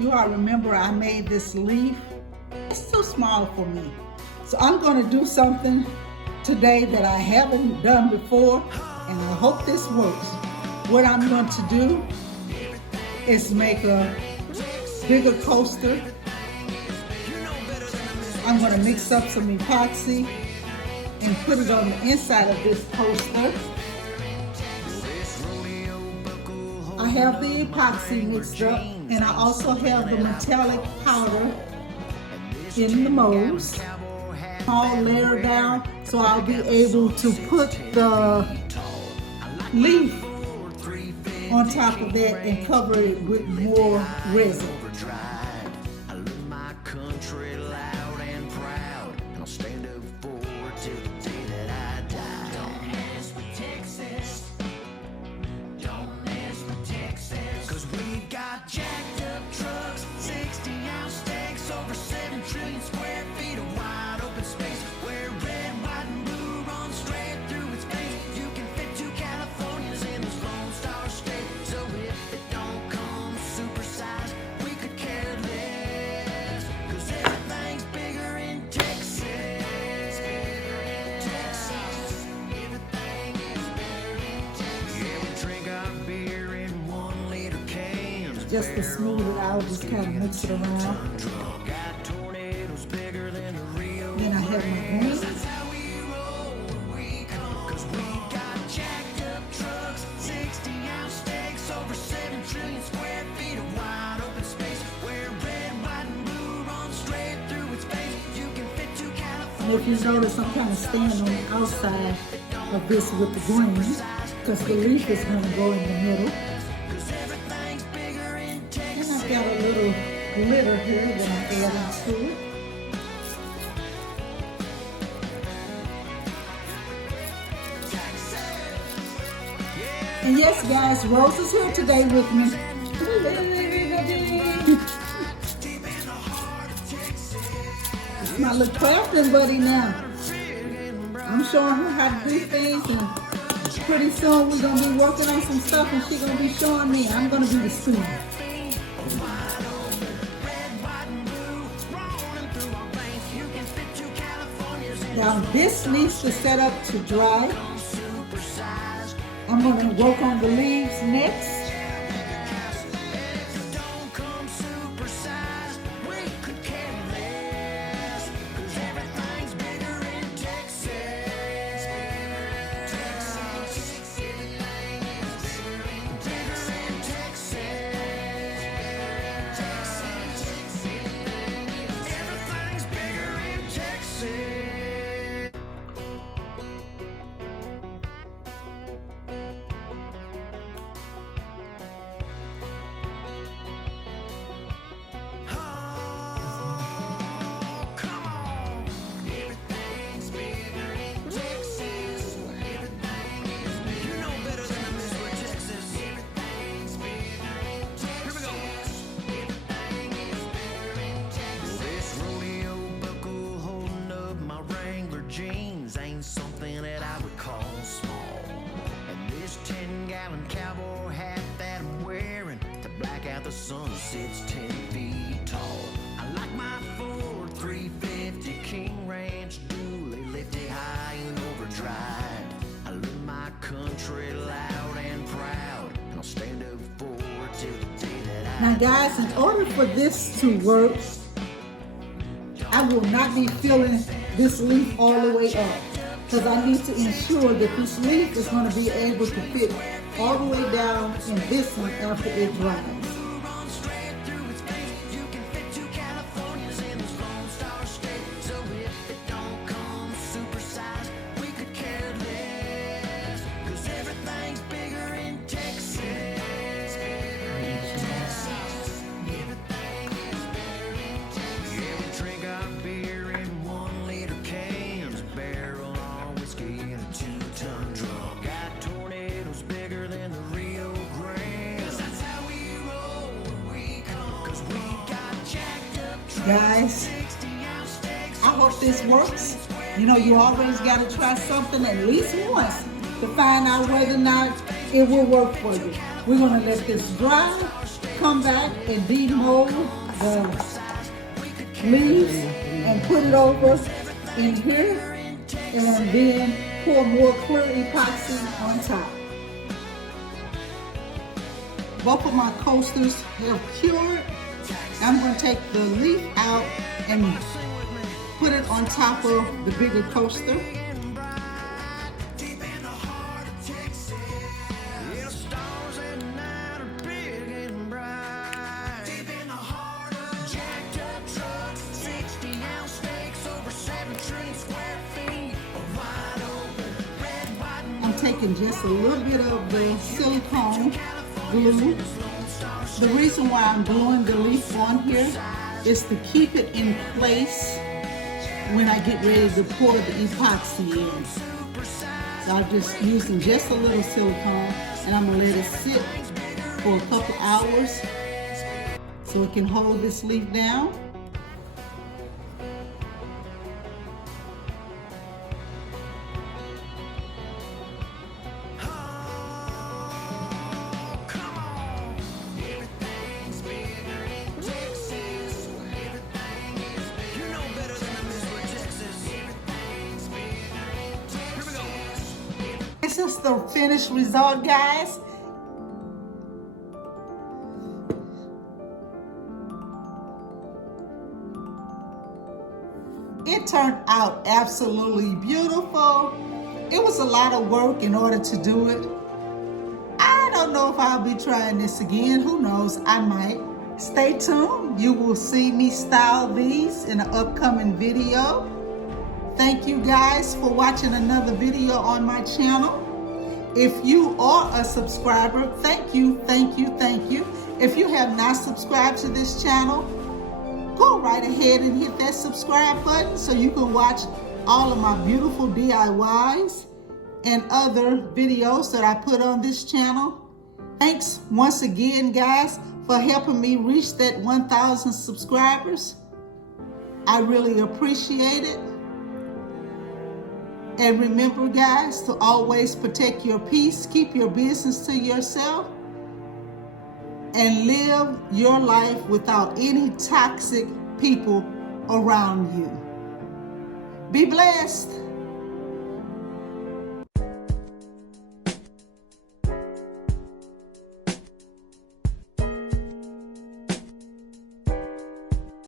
You all remember I made this leaf. It's too small for me. So I'm going to do something today that I haven't done before, and I hope this works. What I'm going to do is make a bigger coaster. I'm going to mix up some epoxy and put it on the inside of this coaster. I have the epoxy mixed up, and I also have the metallic powder in the molds all layered down, so I'll be able to put the leaf on top of that and cover it with more resin. Just to smooth it out, just kind of mix it around. Then I have my greens. And if you notice, I'm kind of standing on the outside of this with the greens because the leaf is going to go in the middle. Got a little glitter here that I'm adding to it. And yes, guys, Rose is here today with me. It's my little crafting buddy now. I'm showing her how to do things, and pretty soon we're going to be working on some stuff, and she's going to be showing me. I'm going to be the spoon. Now this needs to set up to dry. I'm going to work on the leaves next. Something that I would call small. And this 10-gallon cowboy hat that I'm wearing to black out the sun sits 10 feet tall. I like my Ford 350 King Ranch dually lifted high and overdrive. I live my country loud and proud, and I'll stand up for it till the day that I Now guys, in order for this to work, I will not be filling this leaf all the way up, because I need to ensure that this leaf is going to be able to fit all the way down in this one after it dries. Guys, I hope this works. You know, you always got to try something at least once to find out whether or not it will work for you. We're gonna let this dry, come back and demold the leaves and put it over in here, and then pour more clear epoxy on top. Both of my coasters have cured. I'm going to take the leaf out and put it on top of the bigger coaster. I'm taking just a little bit of the silicone glue. The reason why I'm gluing the leaf on here is to keep it in place when I get ready to pour the epoxy in. So I'm just using just a little silicone, and I'm gonna let it sit for a couple hours so it can hold this leaf down. This is the finished result, guys. It turned out absolutely beautiful. It was a lot of work in order to do it. I don't know if I'll be trying this again. Who knows? I might. Stay tuned. You will see me style these in an upcoming video. Thank you guys for watching another video on my channel. If you are a subscriber, thank you, thank you, thank you. If you have not subscribed to this channel, go right ahead and hit that subscribe button so you can watch all of my beautiful DIYs and other videos that I put on this channel. Thanks once again, guys, for helping me reach that 1,000 subscribers. I really appreciate it. And remember, guys, to always protect your peace, keep your business to yourself, and live your life without any toxic people around you. Be blessed.